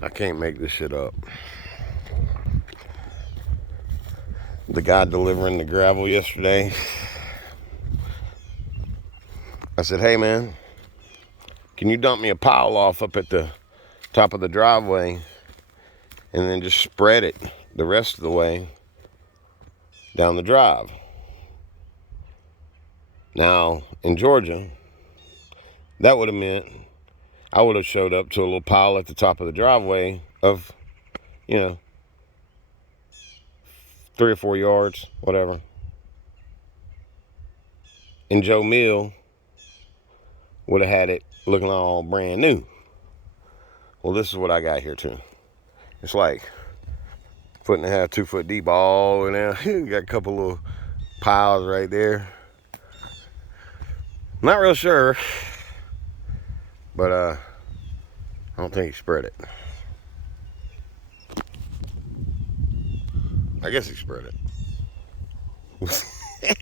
I can't make this shit up. The guy delivering the gravel yesterday, I said, hey man, can you dump me a pile off up at the top of the driveway and then just spread it the rest of the way down the drive? Now, in Georgia, that would have meant I would have showed up to a little pile at the top of the driveway of, 3 or 4 yards, whatever. And Joe Mill would have had it looking all brand new. Well, this is what I got here too. It's like 1.5 2 foot deep all in there. You got a couple little piles right there. Not real sure, but I don't think he spread it. I guess he spread it.